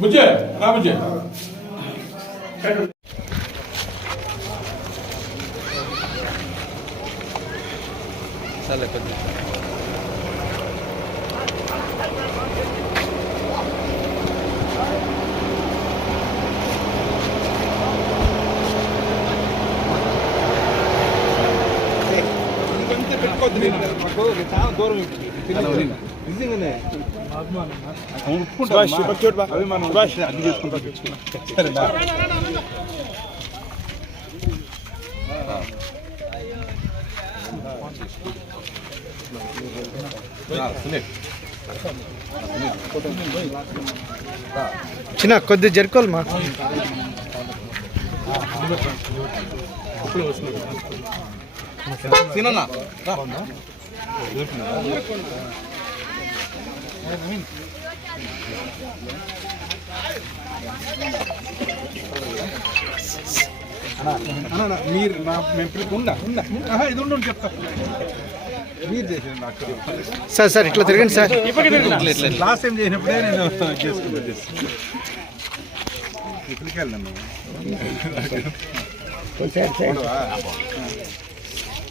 బుజ్జే రా బుజ్జే చాలే కొంచెం ఇంకొంచెం పెట్టుకోవద్దు నేను మాకు చాలా దూరం నిజంగానే. అభిమానం అది చేసుకుంటా సరేనా చిన్న కొద్ది జరుకోవాలి మా తినన్నా అన్న మీరు నా మేము ఉందా ఉందా ఇది ఉండు చెప్తా మీరు చేసిన నాకు సార్ సార్ ఇట్లా తిరగండి సార్ లాస్ట్ టైం చేసినప్పుడే నేను చేసుకున్నాను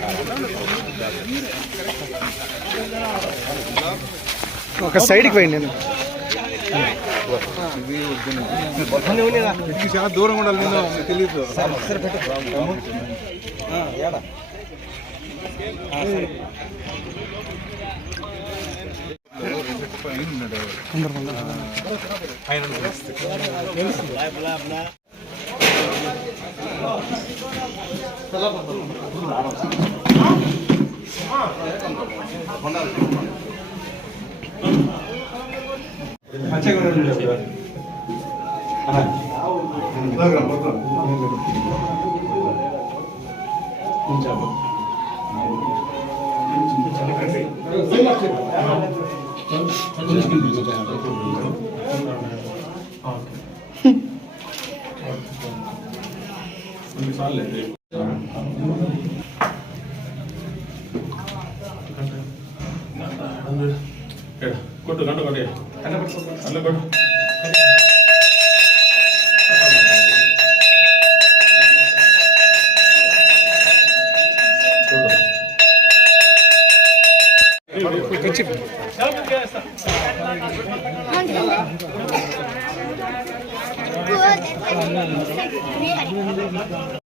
రండి, రండి, పక్కన రండి, రండి, పక్కన రండి. రండి, బా, సన్నీ, రా. సన్నీ, రా ఇక్కడ. సన్నీ, ఒక నిమిషం రా ఇక్కడ. రాము సీనా రాము రా రాము రండి రమణ ఒక సైడ్కి పోయింది నేను ఇంటికి చాలా దూరం ఉండాలి నేను మీకు తెలియదు కొట్టు గంట కొట్టే అన్న కొట్టు కొంచెం ఉండి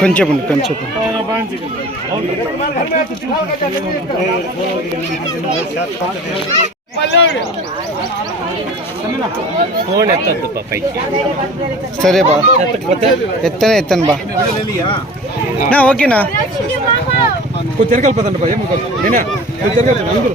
కొంచెం ఫోన్ ఎత్తద్దు పైకి. సరే బా. ఎత్తనే ఎత్తాను బా. ఓకేనా? కొంచెం తిరగలిపోతండి భయ నేనే? తిరగలుగుతాను అందరూ.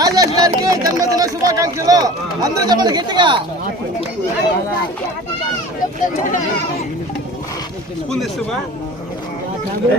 Rajesh గారికి జన్మదిన శుభాకాంక్షలు. అందరూ చెప్పండి గట్టిగా. స్పూన్ బర్త్డే.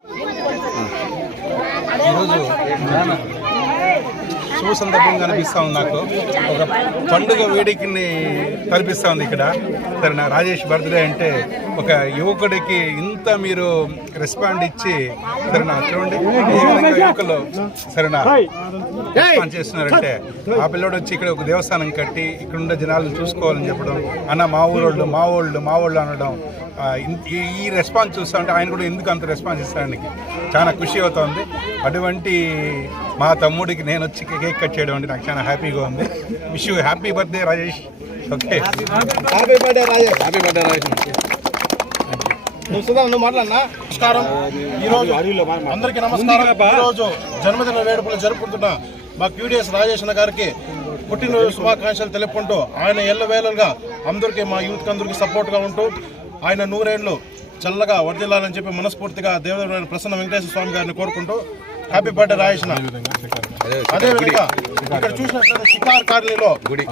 ఈరోజు అన్న, శుభ సందర్భంగా అనిపిస్తూ ఉంది నాకు. ఒక పండుగ వేడికని కల్పిస్తా ఉంది ఇక్కడ. సరే నా రాజేష్ బర్త్డే అంటే ఒక యువకుడికి ఇంత మీరు రెస్పాండ్ ఇచ్చి సరే నా చూడండి ఏ విధంగా యువకులు సరే నా రెస్పాండ్ చేస్తున్నారంటే ఆ పిల్లోడు వచ్చి ఇక్కడ ఒక దేవస్థానం కట్టి ఇక్కడ ఉండే జనాలను చూసుకోవాలని చెప్పడం అన్న మా ఊరోళ్ళు మా ఊళ్ళు మా ఊళ్ళు అనడం ఈ- ఈ రెస్పాన్స్ చూస్తా ఉంటే ఆయన కూడా ఎందుకు అంత రెస్పాన్స్ ఇస్తాడానికి చాలా ఖుషి అవుతోంది. అటువంటి మా తమ్ముడికి నేను వచ్చి కేక్ కట్ చేయడం అంటే నాకు చాలా హ్యాపీగా ఉంది. Wish you happy birthday Rajesh. Okay happy birthday Rajesh. Happy birthday Rajesh. నువ్వు సుధా నువ్వు మాట్లాడినా? నమస్కారం. ఈరోజు అందరికీ నమస్కారం. ఈరోజు జన్మదిన వేడుకలు జరుపుకుంటున్న మా క్యూడిఎస్ రాజేష్ గారికి పుట్టినరోజు శుభాకాంక్షలు తెలుపుకుంటూ ఆయన ఎల్లవేళలుగా అందరికీ మా యూత్ అందరికీ సపోర్ట్గా ఉంటూ ఆయన నూరేళ్ళు చల్లగా వర్దిల్లాలని చెప్పి మనస్ఫూర్తిగా దేవదేవుడైన ప్రసన్న వెంకటేశ్వర స్వామి గారిని కోరుకుంటూ హ్యాపీ బర్త్డే రాజేష్ అన్న అదే విధంగా ఇక్కడ చూసినట్లయితే షికార్ కాలనీలో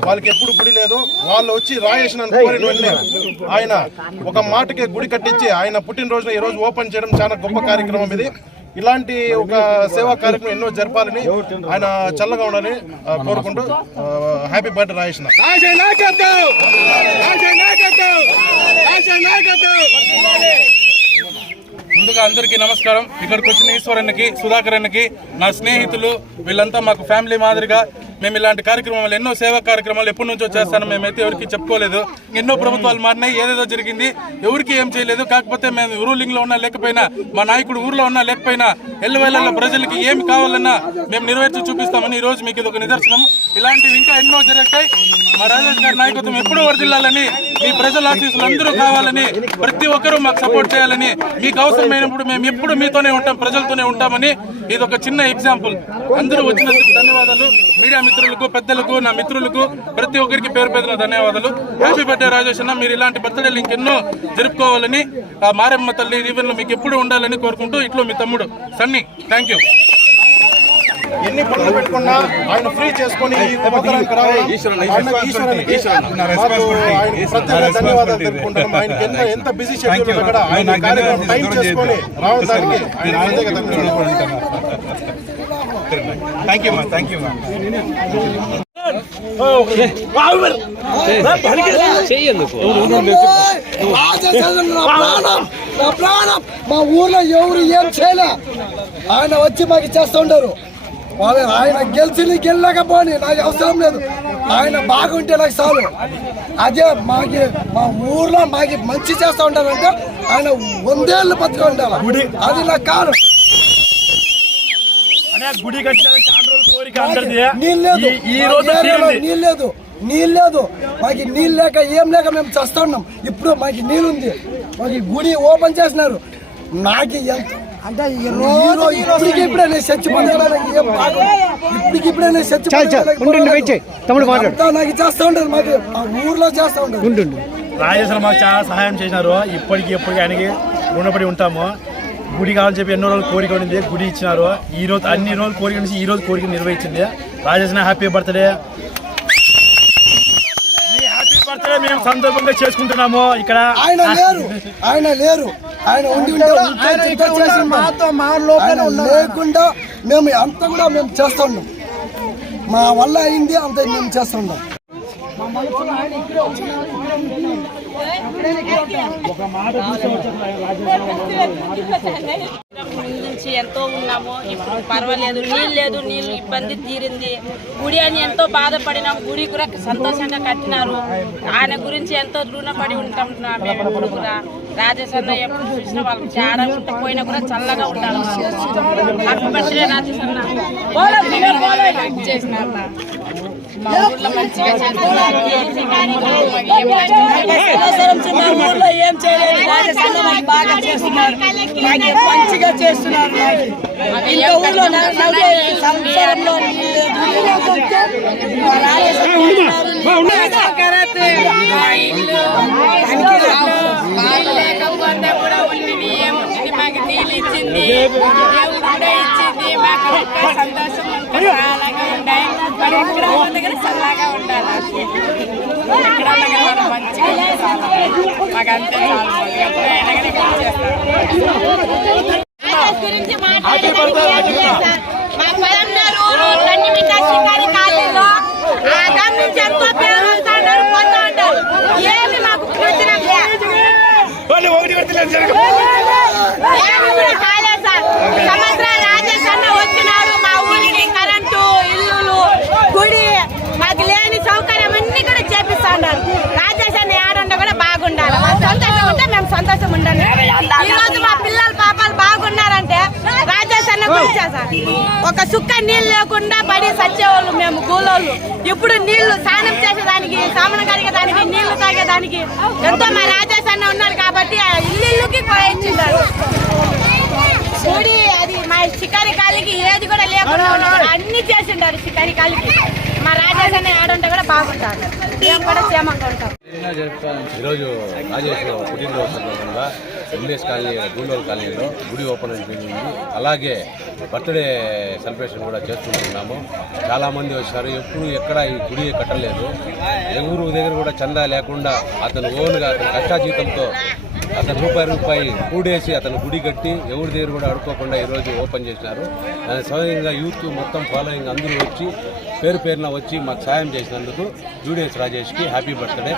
వాళ్ళకి ఎప్పుడు గుడి లేదు. వాళ్ళు వచ్చి రాయేసిన ఆయన ఒక మాటకి గుడి కట్టించి ఆయన పుట్టినరోజున ఈ రోజు ఓపెన్ చేయడం చాలా గొప్ప కార్యక్రమం ఇది. ఇలాంటి ఒక సేవా కార్యక్రమం ఎన్నో జరపాలని ఆయన చల్లగా ఉండాలని కోరుకుంటూ హ్యాపీ బర్త్డే రాయేసిన ముందుగా అందరికీ నమస్కారం. ఇక్కడికి వచ్చిన ఈశ్వరన్నకి సుధాకర్ అన్నకి నా స్నేహితులు వీళ్ళంతా మాకు ఫ్యామిలీ మాదిరిగా మేము ఇలాంటి కార్యక్రమాలు ఎన్నో సేవా కార్యక్రమాలు ఎప్పటి నుంచో చేస్తాను మేమైతే ఎవరికి చెప్పుకోలేదు. ఎన్నో ప్రభుత్వాలు మారినాయి ఏదేదో జరిగింది ఎవరికి ఏం చేయలేదు. కాకపోతే మేము రూలింగ్లో ఉన్నా లేకపోయినా మా నాయకుడు ఊర్లో ఉన్నా లేకపోయినా ఎల్లువేళ ప్రజలకి ఏమి కావాలన్నా మేము నెరవేర్చి చూపిస్తామని ఈ రోజు మీకు ఇది ఒక నిదర్శనం. ఇలాంటివి ఇంకా ఎన్నో జరుగుతాయి. మా రాజేష్ గారి నాయకత్వం ఎప్పుడూ వర్దిల్లాలని మీ ప్రజల ఆశీస్సులు అందరూ కావాలని ప్రతి ఒక్కరూ మాకు సపోర్ట్ చేయాలని మీకు అవసరమైనప్పుడు మేము ఎప్పుడు మీతోనే ఉంటాం ప్రజలతోనే ఉంటామని ఇది ఒక చిన్న ఎగ్జాంపుల్. అందరూ వచ్చినందుకు ధన్యవాదాలు. మీడియా మిత్రులకు పెద్దలకు నా మిత్రులకు ప్రతి ఒక్కరికి పేరు పేరున ధన్యవాదాలు. హ్యాపీ బర్త్డే రాజేష్ అన్న మీరు ఇలాంటి బర్త్డేలు ఇంకెన్నో జరుపుకోవాలని ఆ మారమ్మ తల్లి దీవెనలు మీకు ఎప్పుడు ఉండాలని కోరుకుంటూ ఇట్లో మీ తమ్ముడు సన్నీ. థ్యాంక్ యూ ఎన్ని పనులు పెట్టుకున్నా ఆయన ఫ్రీ చేసుకొని ఆయన ఎంత ఎంత బిజీ Thank షెడ్యూల్ you. కూడా ఆయన టైం చేసుకొని. రావడానికి ఆయన ప్రత్యేక థ్యాంక్ యూ మా థ్యాంక్ యూ మా ఊర్లో ఎవరు ఏం చేయలే. ఆయన వచ్చి మాకు చేస్తుంటారు వాళ్ళు ఆయన గెలిచి గెలలేకపోని నాకు అవసరం లేదు. ఆయన బాగుంటే నాకు చాలు. అదే మాకి మా ఊర్లో మాకి మంచి చేస్తూ ఉంటారంటే ఆయన వందేళ్ళు బతుకు ఉండాలి. అది నాకు కాదు గుడి నీళ్ళు. నీళ్ళు లేదు. మాకు నీళ్ళు లేక ఏం లేక మేము చేస్తున్నాం ఇప్పుడు మాకు నీళ్ళు ఉంది. మాకు గుడి ఓపెన్ చేసినారు నాకు ఎంత అంటే ఇప్పటికి ఇప్పుడే నేను చచ్చిపోతాను ఇప్పటికి ఇప్పుడే నేను వెయిట్ చేయి. తమ్ముడు మాట్లాడు. అంతా నాకు చేస్తూ ఉంటారు మాకు. ఆ ఊర్లో చేస్తూ ఉంటారు ఉండు రాజేశ్వరం మాకు చాలా సహాయం చేసినారు. ఇప్పటికి ఎప్పటికీ ఆయనకి రుణపడి ఉంటాము. గుడి కావాలని చెప్పి ఎన్నో రోజులు కోరిక ఉండింది గుడి ఇచ్చినారు. ఈ రోజు అన్ని రోజులు కోరిక నుంచి ఈ రోజు కోరిక నిర్వహించింది రాజేశ్వర హ్యాపీ బర్త్డే మీ హ్యాపీ బర్త్డే మేము సందర్భంగా చేసుకుంటున్నాము. ఇక్కడ ఆయన లేరు. ఆయన లేరు. ఆయన ఉండి ఆయన మాతో మా లోపల లేకుండా మేము అంతా కూడా మేము చేస్తున్నాం మా వల్ల అయింది అంత మేము చేస్తున్నాం ముందు నుంచి ఎంతో ఉన్నాము ఇప్పుడు పర్వాలేదు నీళ్ళు లేదు నీళ్ళు ఇబ్బంది తీరింది. గుడి అని ఎంతో బాధపడినాము గుడి కూడా సంతోషంగా కట్టినారు. ఆయన గురించి ఎంతో రుణపడి ఉంటాం మేము ఎప్పుడు కూడా. రాజేశన్న ఎప్పుడు చూసినా వాళ్ళు చాలా ఉంటే పోయినా కూడా చల్లగా ఉండాలి. హ్యాపీ బర్త్డే రాజేశన్న బోలో, చేసినారు బాగా చేస్తున్నారు మాకు చేస్తున్నారు ఇంకా నీళ్ళు ఇచ్చింది దేవుడు కూడా ఇచ్చింది మాకు సంతోషం చల్లగా ఉండాలి. ఎక్కడ ఉన్న దగ్గర మనం మంచిగా. మాకు అంతే చాలు. మాకు ఎప్పుడైనా కానీ గుర్తు చేస్తాం గురించి మాట్లాడడానికి మా పొలంలో ఊరు కన్నిమిట్ట షికారి కాలనీలో ఆ దమ్ నుంచి ఎంతో పేరు వస్తాడారు పోతా ఉంటారు ఏమి మాకు ప్రయోజనం లేదు. ఏమి కూడా కాలేదు సార్ సంవత్సరం రాజేష్ అన్న వచ్చినాడు మా ఊరికి కరెంటు ఇల్లులు గుడి మాకు లేని సౌకర్యం అన్ని కూడా చేపిస్తా ఉన్నారు రాజేష్ అన్న ఏడుండ కూడా బాగుండాలి మా సంతోషం ఉంటే మేము సంతోషం ఉండాలి ఈ రోజు మా పిల్లలు పాపాలు బాగున్నారంటే రాజేష్ అన్న గురించే సార్ ఒక సుక్క నీళ్ళు లేకుండా పడి సచ్చేవాళ్ళు మేము కూలోళ్ళు. ఇప్పుడు నీళ్ళు స్నానం చేసేదానికి సామన కడిగేదానికి నీళ్ళు తాగేదానికి ఎంతో మా రాజేష్ ఉన్నారు కాబట్టి ఆ ఇల్లుకి ఇచ్చిండారు. గుడి అది మా షికారి కాలికి ఏది కూడా లేకుండా ఉన్నారు. అన్ని చేసిండారు షికారి కాలికి. మా రాజేశాన్ని ఆడుంటే కూడా బాగుంటారు. మేము కూడా క్షేమంగా ఉంటాం. ఈరోజు రాజేష్ పుట్టినరోజు సందర్భంగా ఎంబీఎస్ కాలనీ గూడూరు కాలనీలో గుడి ఓపెన్ అయిపోయింది. అలాగే బర్త్డే సెలబ్రేషన్ కూడా చేసుకుంటున్నాము చాలామంది వచ్చారు. ఎప్పుడు ఎక్కడ ఈ గుడి కట్టలేదు. ఎవరు దగ్గర కూడా చందా లేకుండా అతను ఓన్గా అతని కష్టాజీతంతో అతను రూపాయి రూపాయి కూడేసి అతను గుడి కట్టి ఎవరి దగ్గర కూడా అడుకోకుండా ఈరోజు ఓపెన్ చేసినారు దాని స్వయంగా యూత్ మొత్తం ఫాలోయింగ్ అందరూ వచ్చి పేరు పేరున వచ్చి మాకు సాయం చేసినందుకు జూడియస్ రాజేష్కి హ్యాపీ బర్త్డే.